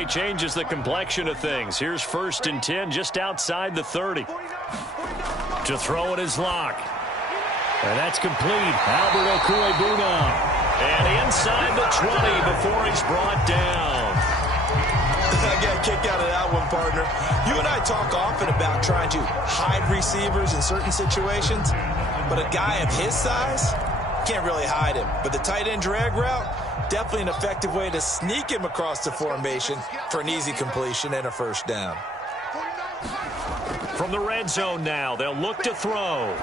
play changes the complexion of things. Here's 1st and 10 just outside the 30. To throw it is Locke. And that's complete. Albert Okwuegbunam. And inside the 20 before he's brought down. I got a kick out of that one, partner. You and I talk often about trying to hide receivers in certain situations, but a guy of his size can't really hide him. But the tight end drag route, definitely an effective way to sneak him across the formation for an easy completion and a 1st down. From the red zone now, they'll look to throw.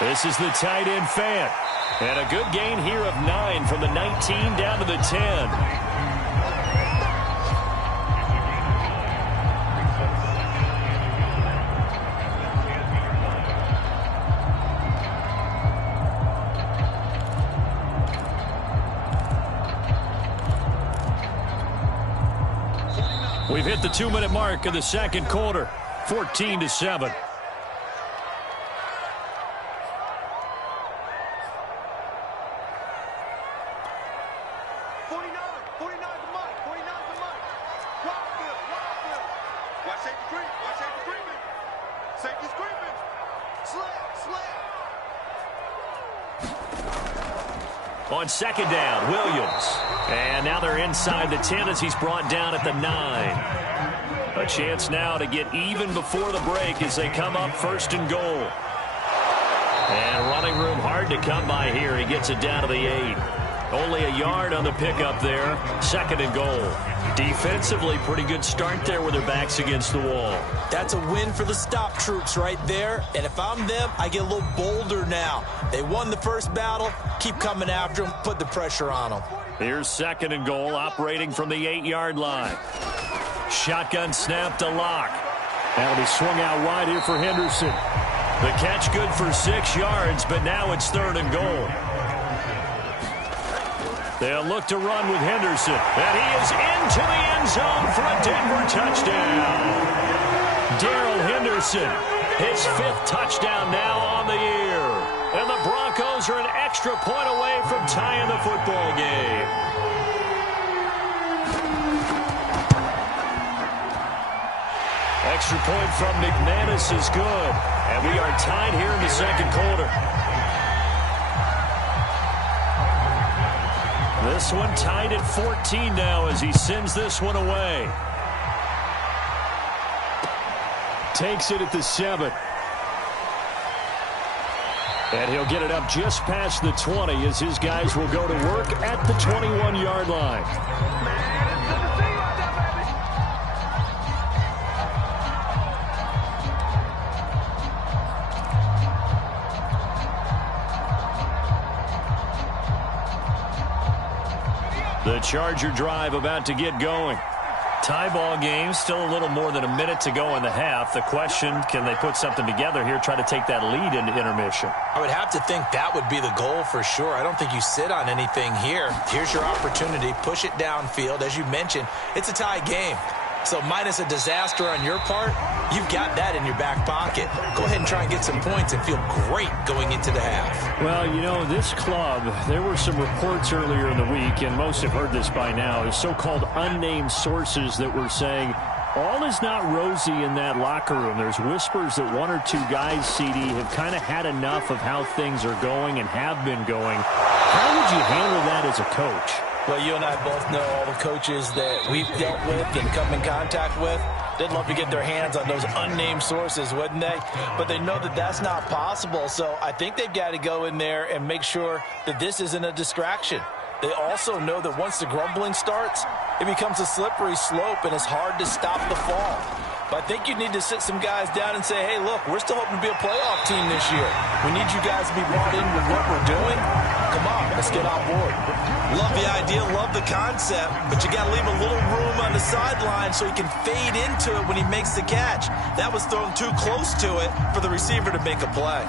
This is the tight end Fant. And a good gain here of 9 from the 19 down to the 10. We've hit the 2-minute mark of the 2nd quarter, 14-7. On 2nd down, Williams. And now they're inside the 10 as he's brought down at the 9. A chance now to get even before the break as they come up 1st and goal. And running room hard to come by here. He gets it down to the 8. Only a yard on the pickup there. 2nd and goal. Defensively, pretty good start there with their backs against the wall. That's a win for the stop troops right there. And if I'm them, I get a little bolder now. They won the first battle. Keep coming after them. Put the pressure on them. Here's 2nd and goal, operating from the 8-yard line. Shotgun snap to Locke. That'll be swung out wide here for Henderson. The catch good for 6 yards, but now it's 3rd and goal. They'll look to run with Henderson. And he is into the end zone for a Denver touchdown. Darrell Henderson, his 5th touchdown now on the year. And the Broncos are an extra point away from tying the football game. Extra point from McManus is good. And we are tied here in the 2nd quarter. This one tied at 14 now as he sends this one away. Takes it at the 7. And he'll get it up just past the 20 as his guys will go to work at the 21-yard line. The Charger drive about to get going. Tie ball game, still a little more than a minute to go in the half. The question, can they put something together here, try to take that lead into intermission? I would have to think that would be the goal for sure. I don't think you sit on anything here. Here's your opportunity. Push it downfield. As you mentioned, it's a tie game. So minus a disaster on your part, you've got that in your back pocket. Go ahead and try and get some points and feel great going into the half. Well, you know, this club, there were some reports earlier in the week, and most have heard this by now, the so-called unnamed sources that were saying all is not rosy in that locker room. There's whispers that 1 or 2 guys, CD, have kind of had enough of how things are going and have been going. How would you handle that as a coach? Well, you and I both know all the coaches that we've dealt with and come in contact with. They'd love to get their hands on those unnamed sources, wouldn't they? But they know that that's not possible. So I think they've got to go in there and make sure that this isn't a distraction. They also know that once the grumbling starts, it becomes a slippery slope and it's hard to stop the fall. But I think you need to sit some guys down and say, hey, look, we're still hoping to be a playoff team this year. We need you guys to be brought in with what we're doing. Come on, let's get on board. Love the idea, love the concept, but you got to leave a little room on the sideline so he can fade into it when he makes the catch. That was thrown too close to it for the receiver to make a play.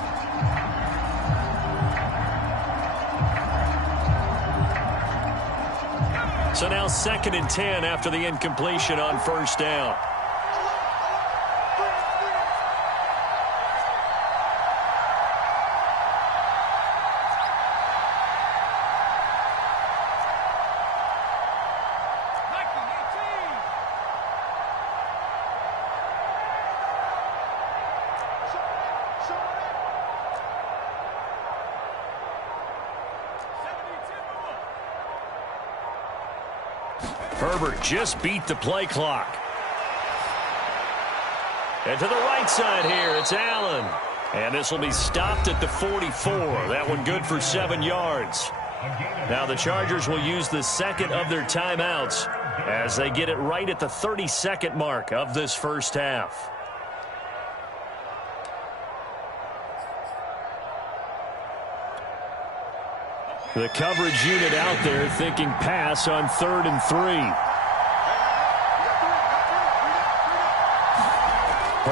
So now 2nd and 10 after the incompletion on 1st down. Herbert just beat the play clock. And to the right side here, it's Allen. And this will be stopped at the 44. That one good for 7 yards. Now the Chargers will use the second of their timeouts as they get it right at the 30-second mark of this first half. The coverage unit out there thinking pass on 3rd and 3.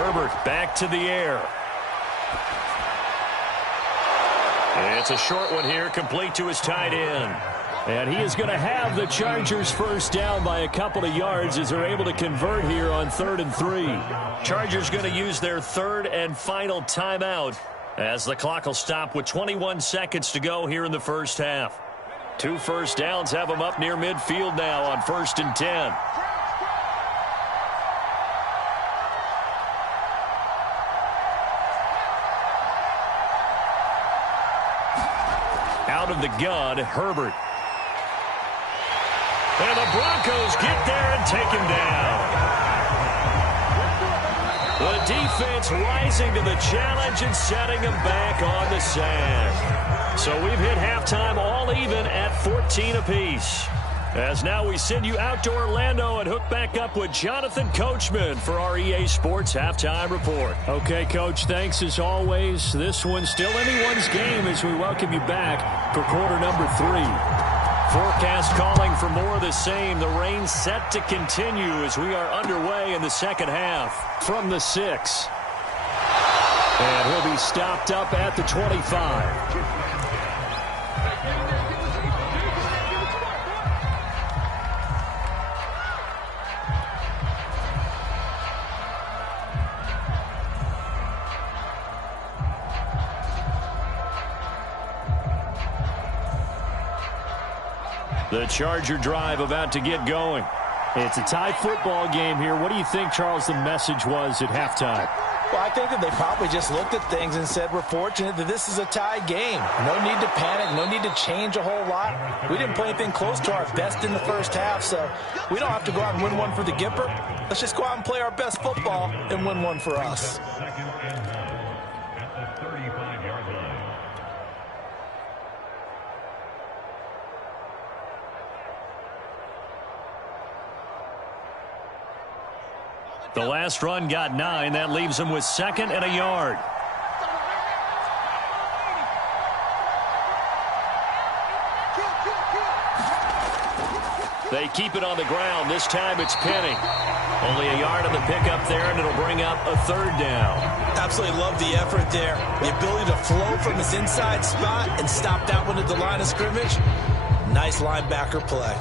Herbert back to the air. It's a short one here, complete to his tight end. And he is going to have the Chargers first down by a couple of yards as they're able to convert here on 3rd and 3. Chargers going to use their third and final timeout as the clock will stop with 21 seconds to go here in the first half. 2 first downs have them up near midfield now on 1st and 10. Out of the gun, Herbert. And the Broncos get there and take him down. The defense rising to the challenge and setting him back on the sack. So we've hit halftime all even at 14 apiece. As now we send you out to Orlando and hook back up with Jonathan Coachman for our EA Sports Halftime Report. Okay, Coach, thanks as always. This one's still anyone's game as we welcome you back for quarter number 3. Forecast calling for more of the same. The rain set to continue as we are underway in the second half from the 6. And he'll be stopped up at the 25. The Charger drive about to get going. It's a tie football game here. What do you think, Charles, the message was at halftime? Well, I think that they probably just looked at things and said, we're fortunate that this is a tie game. No need to panic. No need to change a whole lot. We didn't play anything close to our best in the first half, so we don't have to go out and win one for the Gipper. Let's just go out and play our best football and win one for us. The last run got 9. That leaves them with 2nd and a yard. They keep it on the ground. This time it's Penny. Only a yard on the pickup there, and it'll bring up a 3rd down. Absolutely love the effort there. The ability to flow from his inside spot and stop that one at the line of scrimmage. Nice linebacker play.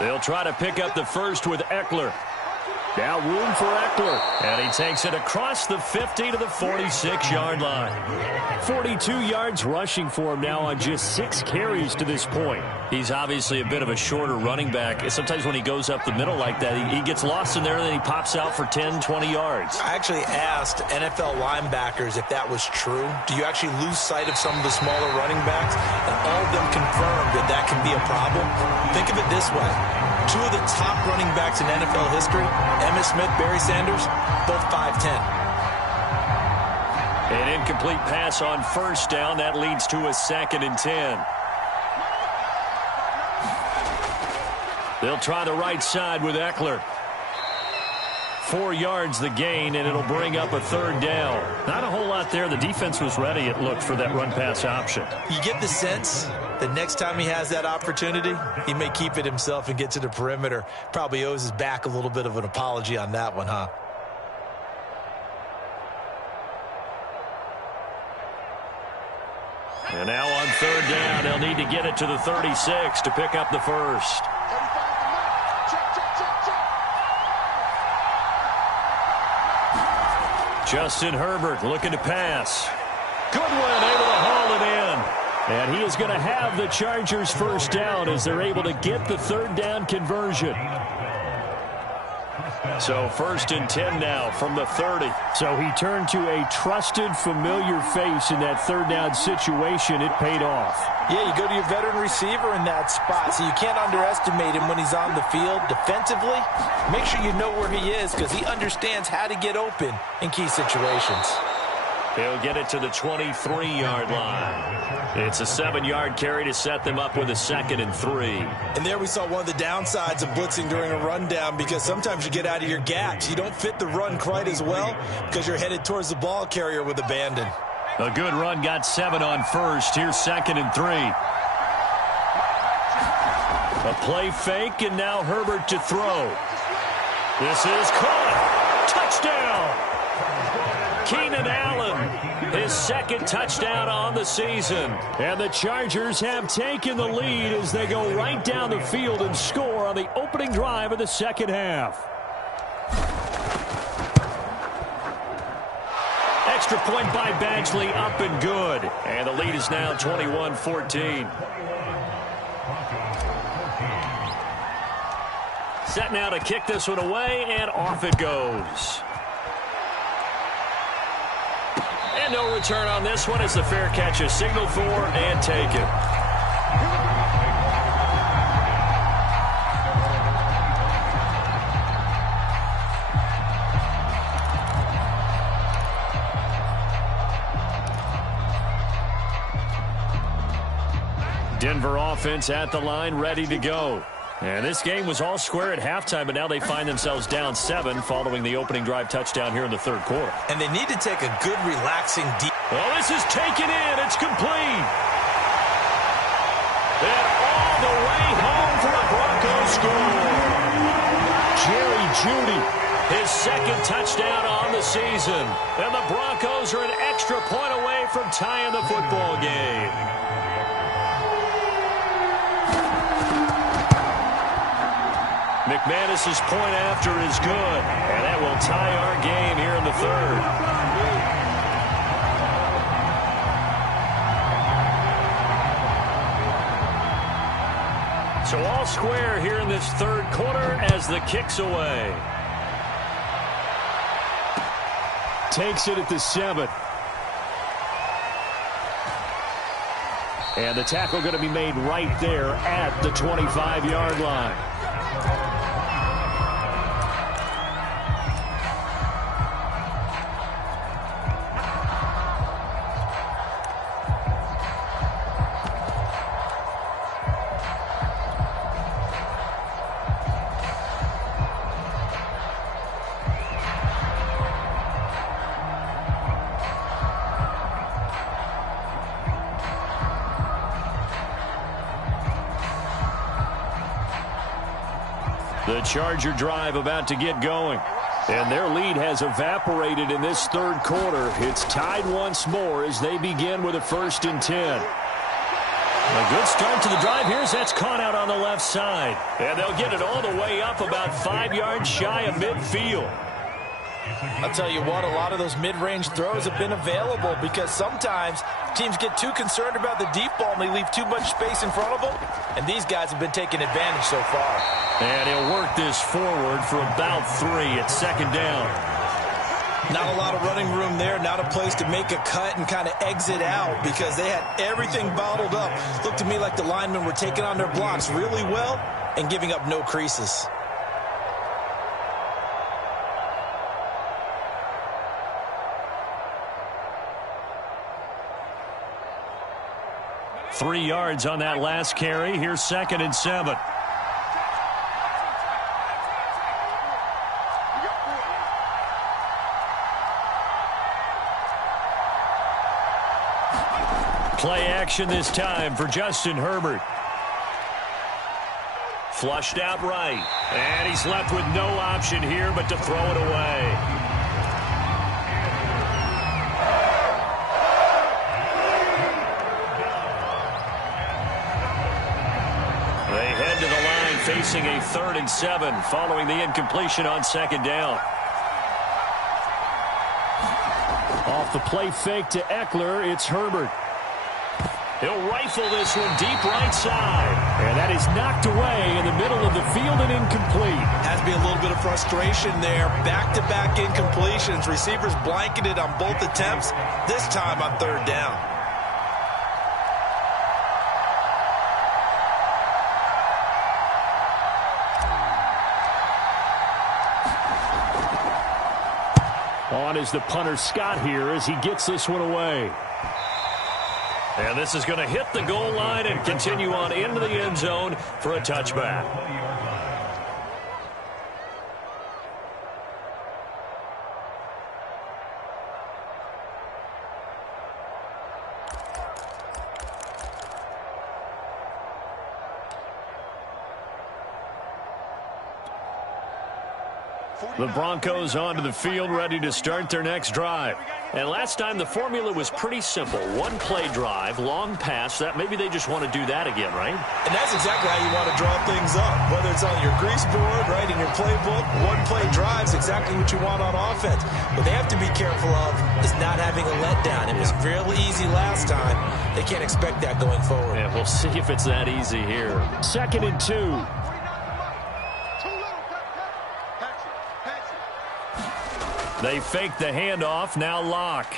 They'll try to pick up the first with Eckler. Now room for Eckler. And he takes it across the 50 to the 46-yard line. 42 yards rushing for him now on just 6 carries to this point. He's obviously a bit of a shorter running back. Sometimes when he goes up the middle like that, he gets lost in there and then he pops out for 10, 20 yards. I actually asked NFL linebackers if that was true. Do you actually lose sight of some of the smaller running backs? And all of them confirmed that that can be a problem. Think of it this way. 2 of the top running backs in NFL history, Emmitt Smith, Barry Sanders, both 5'10". An incomplete pass on first down. That leads to a 2nd and 10. They'll try the right side with Eckler. 4 yards the gain, and it'll bring up a 3rd down. Not a whole lot there. The defense was ready, it looked, for that run-pass option. You get the sense that next time he has that opportunity, he may keep it himself and get to the perimeter. Probably owes his back a little bit of an apology on that one, huh? And now on 3rd down, they'll need to get it to the 36 to pick up the first. Justin Herbert looking to pass. Goodwin able to haul it in. And he is going to have the Chargers first down as they're able to get the third down conversion. So 1st and 10 now from the 30. So he turned to a trusted, familiar face in that third down situation. It paid off. Yeah, you go to your veteran receiver in that spot, so you can't underestimate him when he's on the field. Defensively, make sure you know where he is because he understands how to get open in key situations. He'll get it to the 23-yard line. It's a 7-yard carry to set them up with a 2nd and 3. And there we saw one of the downsides of blitzing during a rundown because sometimes you get out of your gaps. You don't fit the run quite as well because you're headed towards the ball carrier with abandon. A good run got 7 on 1st. Here's 2nd and 3. A play fake, and now Herbert to throw. This is caught. Touchdown! Keenan Allen, his 2nd touchdown on the season. And the Chargers have taken the lead as they go right down the field and score on the opening drive of the second half. Extra point by Badgley, up and good. And the lead is now 21-14. Set now to kick this one away, and off it goes. And no return on this one as the fair catch is signaled for and taken. Denver offense at the line, ready to go. And this game was all square at halftime, but now they find themselves down 7 following the opening drive touchdown here in the third quarter. And they need to take a good, relaxing deep. Well, this is taken in. It's complete. And all the way home for a Broncos score. Jerry Jeudy, his 2nd touchdown on the season. And the Broncos are an extra point away from tying the football game. McManus's point after is good, and that will tie our game here in the third. So all square here in this third quarter as the kick's away. Takes it at the 7. And the tackle going to be made right there at the 25-yard line. The Charger drive about to get going. And their lead has evaporated in this third quarter. It's tied once more as they begin with a 1st and 10. A good start to the drive. Here's that's caught out on the left side. And they'll get it all the way up about 5 yards shy of midfield. I'll tell you what, a lot of those mid-range throws have been available because sometimes teams get too concerned about the deep ball and they leave too much space in front of them. And these guys have been taking advantage so far. And he'll work this forward for about 3 at 2nd down. Not a lot of running room there, not a place to make a cut and kind of exit out because they had everything bottled up. Looked to me like the linemen were taking on their blocks really well and giving up no creases. Three yards on that last carry. Here's 2nd and 7. Play action this time for Justin Herbert. Flushed out right. And he's left with no option here but to throw it away. They head to the line facing a 3rd and 7 following the incompletion on 2nd down. Off the play fake to Eckler, it's Herbert. He'll rifle this one deep right side. And that is knocked away in the middle of the field and incomplete. Has to be a little bit of frustration there. Back-to-back incompletions. Receivers blanketed on both attempts. This time on third down. On is the punter Scott here as he gets this one away. And this is going to hit the goal line and continue on into the end zone for a touchback. The Broncos onto the field, ready to start their next drive. And last time the formula was pretty simple. One play drive, long pass. That maybe they just want to do that again, right? And that's exactly how you want to draw things up. Whether it's on your grease board, right, in your playbook, one play drive is exactly what you want on offense. What they have to be careful of is not having a letdown. It was fairly easy last time. They can't expect that going forward. Yeah, we'll see if it's that easy here. 2nd and 2. They fake the handoff, now Locke.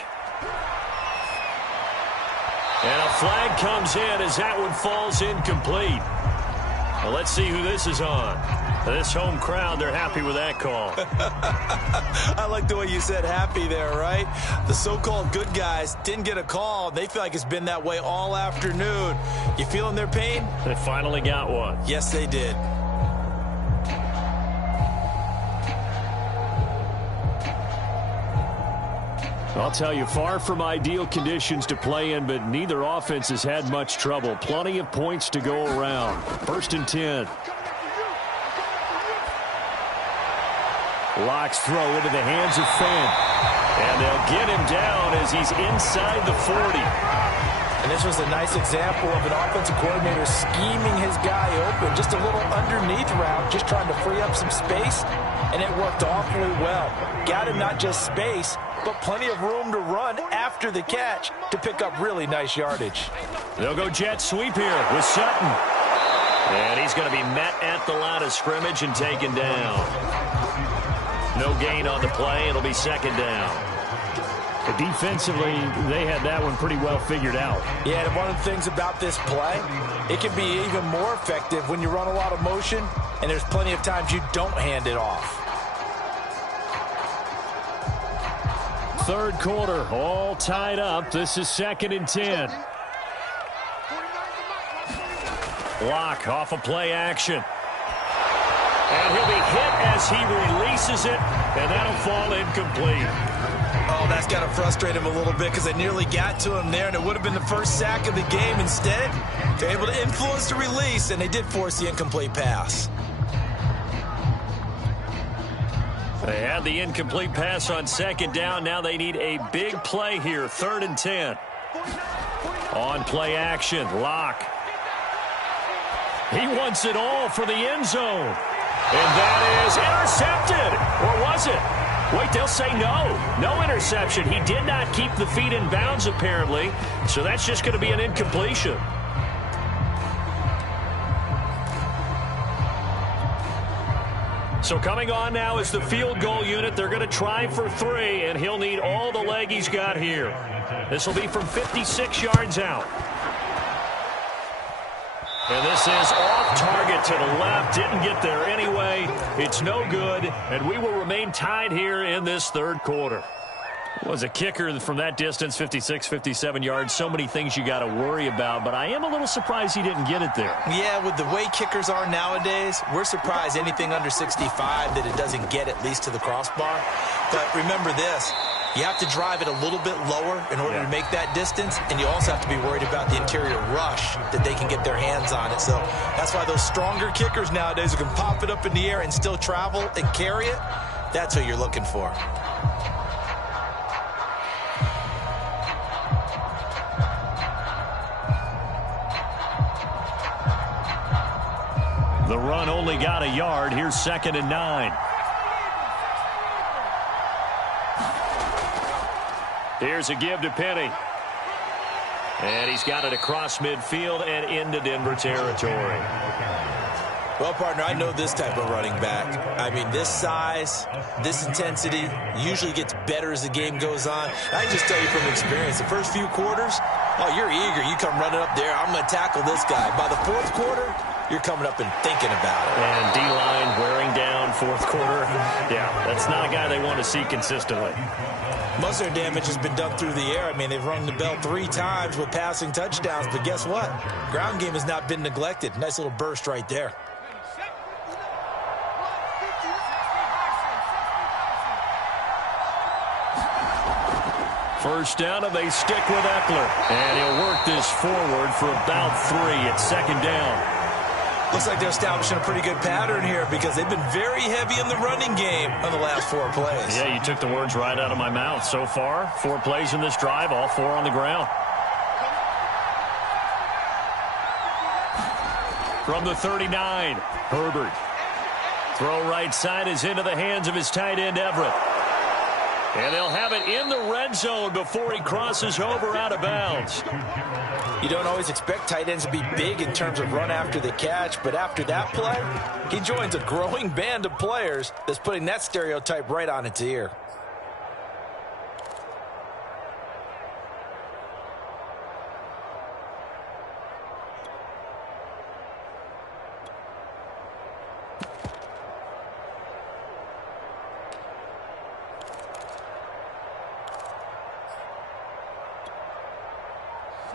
And a flag comes in as that one falls incomplete. Well, let's see who this is on. This home crowd, they're happy with that call. I like the way you said happy there, right? The so-called good guys didn't get a call. They feel like it's been that way all afternoon. You feeling their pain? They finally got one. Yes, they did. I'll tell you, far from ideal conditions to play in, but neither offense has had much trouble. Plenty of points to go around. 1st and 10. Locke's throw into the hands of Fenn. And they'll get him down as he's inside the 40. And this was a nice example of an offensive coordinator scheming his guy open. Just a little underneath route, just trying to free up some space. And it worked awfully well. Got him not just space, but plenty of room to run after the catch to pick up really nice yardage. They'll go jet sweep here with Sutton. And he's going to be met at the line of scrimmage and taken down. No gain on the play. It'll be 2nd down. But defensively, they had that one pretty well figured out. Yeah, and one of the things about this play, it can be even more effective when you run a lot of motion, and there's plenty of times you don't hand it off. 3rd quarter, all tied up. This is 2nd and 10. Locke off a play action. And he'll be hit as he releases it, and that'll fall incomplete. Oh, that's got to frustrate him a little bit because they nearly got to him there, and it would have been the first sack of the game. Instead, they're able to influence the release, and they did force the incomplete pass. They had the incomplete pass on 2nd down. Now they need a big play here, 3rd and 10. On play action, Locke. He wants it all for the end zone. And that is intercepted. Or was it? Wait, they'll say no. No interception. He did not keep the feet in bounds, apparently. So that's just going to be an incompletion. So coming on now is the field goal unit. They're going to try for 3, and he'll need all the leg he's got here. This will be from 56 yards out. And this is off target to the left. Didn't get there anyway. It's no good, and we will remain tied here in this 3rd quarter. Was a kicker from that distance, 56, 57 yards. So many things you got to worry about, but I am a little surprised he didn't get it there. Yeah, with the way kickers are nowadays, we're surprised anything under 65 that it doesn't get at least to the crossbar. But remember this, you have to drive it a little bit lower in order to make that distance, and you also have to be worried about the interior rush that they can get their hands on it. So that's why those stronger kickers nowadays who can pop it up in the air and still travel and carry it, that's what you're looking for. The run only got a yard. Here's 2nd and 9. Here's a give to Penny. And he's got it across midfield and into Denver territory. Well, partner, I know this type of running back. I mean, this size, this intensity usually gets better as the game goes on. I can just tell you from experience, the first few quarters, oh, you're eager. You come running up there, I'm going to tackle this guy. By the fourth quarter, you're coming up and thinking about it. And D-line wearing down fourth quarter. Yeah, that's not a guy they want to see consistently. Most of their damage has been done through the air. I mean, they've rung the bell 3 times with passing touchdowns, but guess what? Ground game has not been neglected. Nice little burst right there. First down, and they stick with Eckler. And he'll work this forward for about 3 at second down. Looks like they're establishing a pretty good pattern here because they've been very heavy in the running game on the last 4 plays. Yeah, you took the words right out of my mouth. So far, 4 plays in this drive, all 4 on the ground. From the 39, Herbert. Throw right side is into the hands of his tight end, Everett. And they'll have it in the red zone before he crosses over out of bounds. You don't always expect tight ends to be big in terms of run after the catch, but after that play, he joins a growing band of players that's putting that stereotype right on its ear.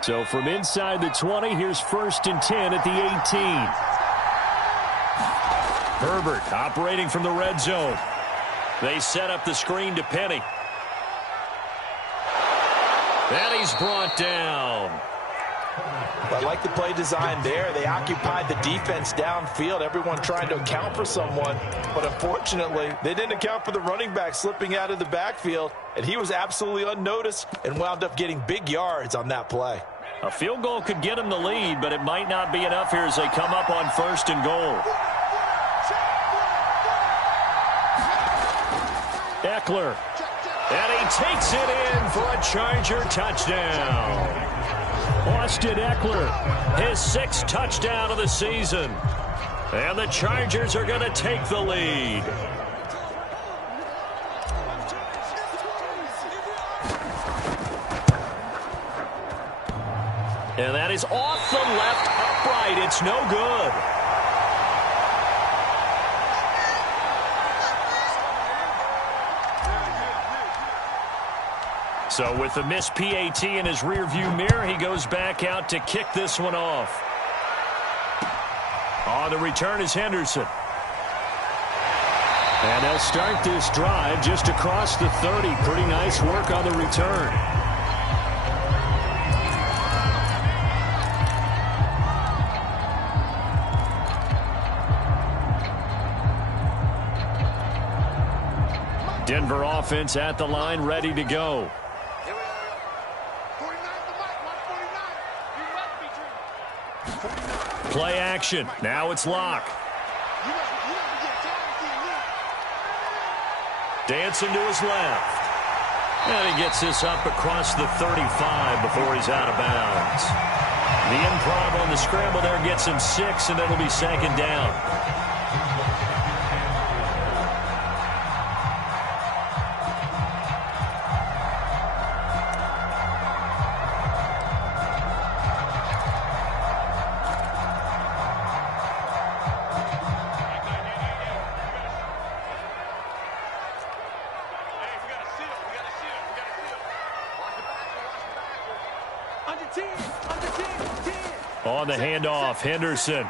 So from inside the 20, here's 1st and 10 at the 18. Herbert operating from the red zone. They set up the screen to Penny. And he's brought down. I like the play design there. They occupied the defense downfield, everyone trying to account for someone. But unfortunately, they didn't account for the running back slipping out of the backfield, and he was absolutely unnoticed and wound up getting big yards on that play. A field goal could get him the lead, but it might not be enough here as they come up on 1st and goal. Eckler. And he takes it in for a Charger touchdown. Austin Eckler, his 6th touchdown of the season. And the Chargers are going to take the lead. And that is off the left upright. It's no good. So with the missed PAT in his rearview mirror, he goes back out to kick this one off. On the return is Henderson. And they'll start this drive just across the 30. Pretty nice work on the return. Denver offense at the line, ready to go. Play action. Now it's Locke. Dancing to his left. And he gets this up across the 35 before he's out of bounds. The improv on the scramble there gets him 6, and it'll be 2nd down. On the handoff, Henderson.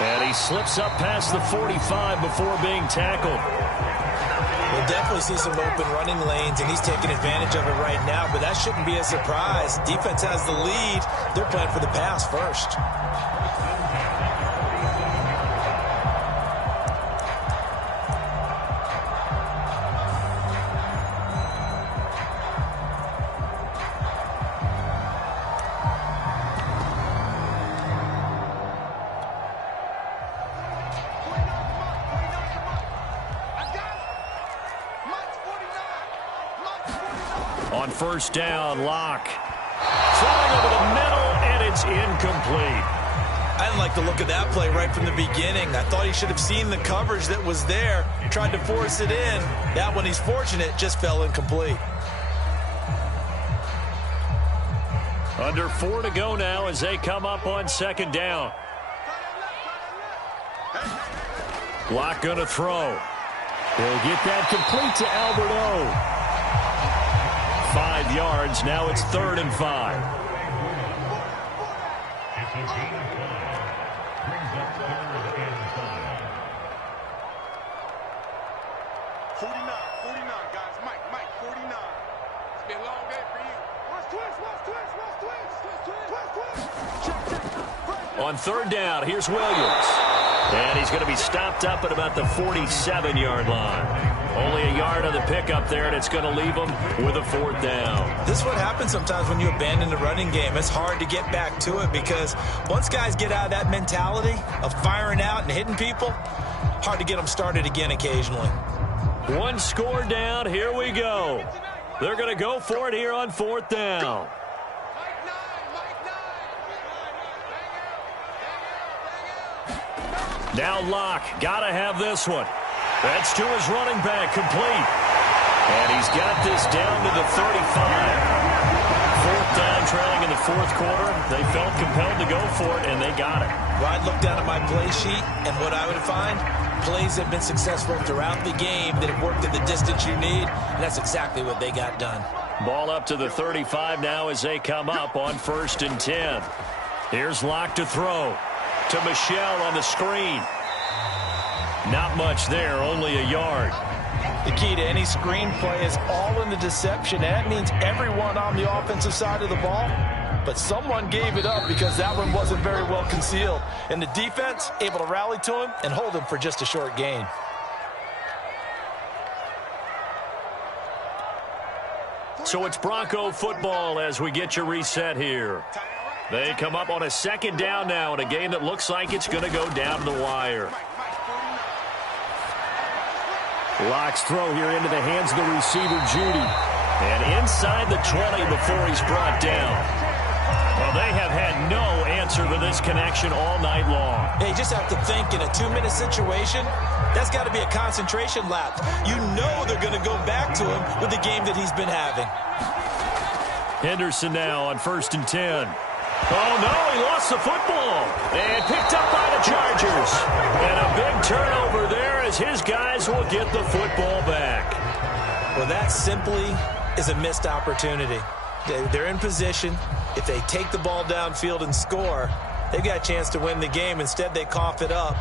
And he slips up past the 45 before being tackled. We'll definitely see some open running lanes, and he's taking advantage of it right now, but that shouldn't be a surprise. Defense has the lead. They're playing for the pass first. On 1st down, Locke. Throwing over the middle, and it's incomplete. I didn't like the look of that play right from the beginning. I thought he should have seen the coverage that was there, tried to force it in. That one, he's fortunate, just fell incomplete. Under 4 to go now as they come up on second down. Block going to throw. He'll get that complete to Albert O. 5 yards. Now it's 3rd and 5. On 3rd down, here's Williams. And he's going to be stopped up at about the 47-yard line. Only a yard on the pickup there, and it's going to leave him with a 4th down. This is what happens sometimes when you abandon the running game. It's hard to get back to it because once guys get out of that mentality of firing out and hitting people, hard to get them started again occasionally. 1 score down. Here we go. They're going to go for it here on 4th down. Now Locke, got to have this one. That's to his running back, complete. And he's got this down to the 35. 4th down, trailing in the 4th quarter. They felt compelled to go for it, and they got it. Well, I'd look down at my play sheet, and what I would find, plays have been successful throughout the game that have worked at the distance you need, and that's exactly what they got done. Ball up to the 35 now as they come up on 1st and 10. Here's Locke to throw. To Michelle on the screen. Not much there, only a yard. The key to any screen play is all in the deception. That means everyone on the offensive side of the ball, but someone gave it up because that one wasn't very well concealed. And the defense able to rally to him and hold him for just a short gain. So it's Bronco football as we get you reset here. They come up on a 2nd down now in a game that looks like it's going to go down to the wire. Locke's throw here into the hands of the receiver, Judy. And inside the 20 before he's brought down. Well, they have had no answer for this connection all night long. Hey, you just have to think in a 2-minute situation, that's got to be a concentration lapse. You know they're going to go back to him with the game that he's been having. Henderson now on 1st and 10. Oh, no, he lost the football. And picked up by the Chargers. And a big turnover there as his guys will get the football back. Well, that simply is a missed opportunity. They're in position. If they take the ball downfield and score, they've got a chance to win the game. Instead, they cough it up.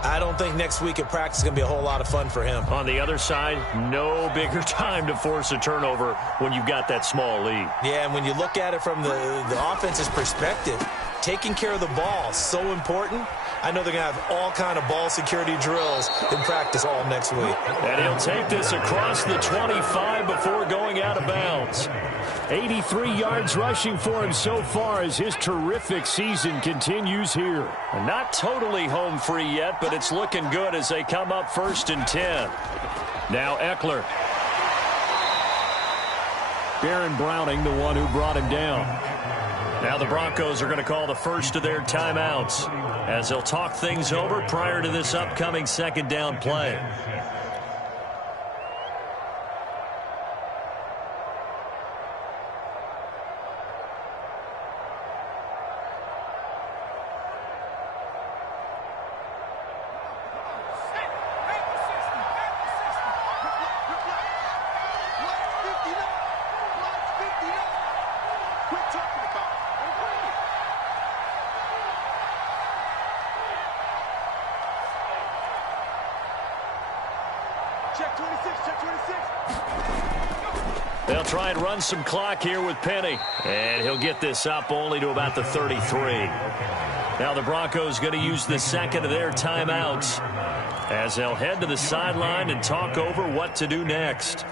I don't think next week at practice is going to be a whole lot of fun for him. On the other side, no bigger time to force a turnover when you've got that small lead. Yeah, and when you look at it from the offense's perspective, taking care of the ball is so important. I know they're going to have all kind of ball security drills in practice all next week. And he'll take this across the 25 before going out of bounds. 83 yards rushing for him so far as his terrific season continues here. And not totally home free yet, but it's looking good as they come up 1st and 10. Now Eckler. Baron Browning, the one who brought him down. Now the Broncos are going to call the first of their timeouts as they'll talk things over prior to this upcoming 2nd down play. They'll try and run some clock here with Penny. And he'll get this up only to about the 33. Now the Broncos going to use the 2nd of their timeouts as they'll head to the sideline and talk over what to do next.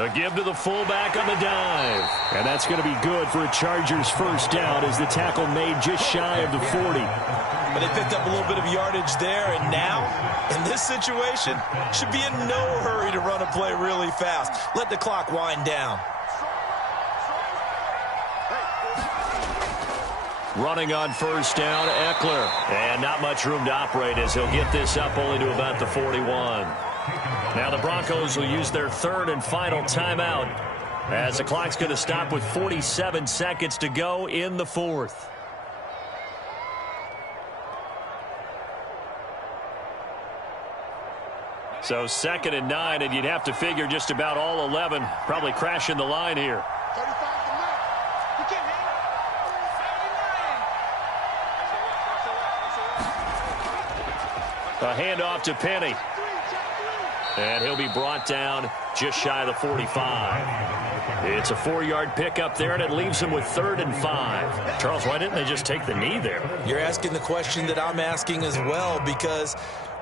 A give to the fullback on the dive. And that's going to be good for a Chargers first down as the tackle made just shy of the 40. But they picked up a little bit of yardage there, and now, in this situation, should be in no hurry to run a play really fast. Let the clock wind down. Running on first down, Eckler. And not much room to operate as he'll get this up only to about the 41. Now the Broncos will use their third and final timeout as the clock's going to stop with 47 seconds to go in the fourth. So 2nd and 9, and you'd have to figure just about all 11 probably crashing the line here. A handoff to Penny. And he'll be brought down just shy of the 45. It's a 4-yard pickup there, and it leaves him with 3rd and 5. Charles, why didn't they just take the knee there? You're asking the question that I'm asking as well, because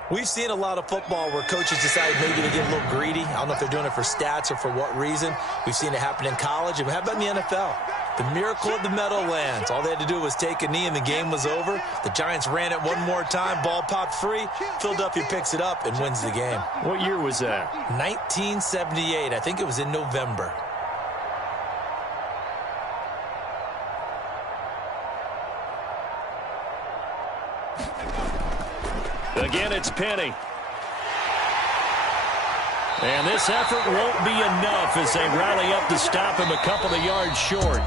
we've seen a lot of football where coaches decide maybe to get a little greedy. I don't know if they're doing it for stats or for what reason. We've seen it happen in college. And how about in the NFL? The miracle of the Meadowlands. All they had to do was take a knee and the game was over. The Giants ran it one more time. Ball popped free. Philadelphia picks it up and wins the game. What year was that? 1978. I think it was in November. Again, it's Penny. And this effort won't be enough as they rally up to stop him a couple of yards short.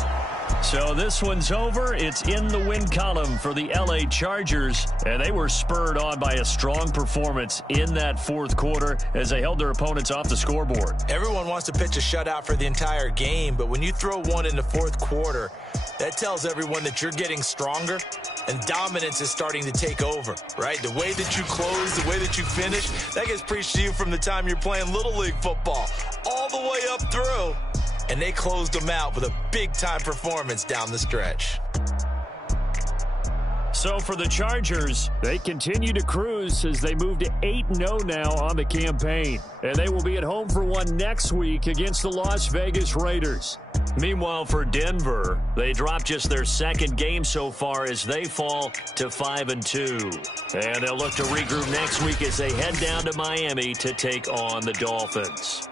So this one's over. It's in the win column for the L.A. Chargers, and they were spurred on by a strong performance in that fourth quarter as they held their opponents off the scoreboard. Everyone wants to pitch a shutout for the entire game, but when you throw one in the fourth quarter, that tells everyone that you're getting stronger and dominance is starting to take over, right? The way that you close, the way that you finish, that gets preached to you from the time you're playing Little League football all the way up through. And they closed them out with a big-time performance down the stretch. So for the Chargers, they continue to cruise as they move to 8-0 now on the campaign. And they will be at home for one next week against the Las Vegas Raiders. Meanwhile, for Denver, they dropped just their second game so far as they fall to 5-2. And they'll look to regroup next week as they head down to Miami to take on the Dolphins.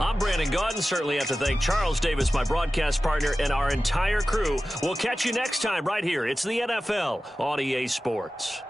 I'm Brandon Gaudin. Certainly have to thank Charles Davis, my broadcast partner, and our entire crew. We'll catch you next time right here. It's the NFL on EA Sports.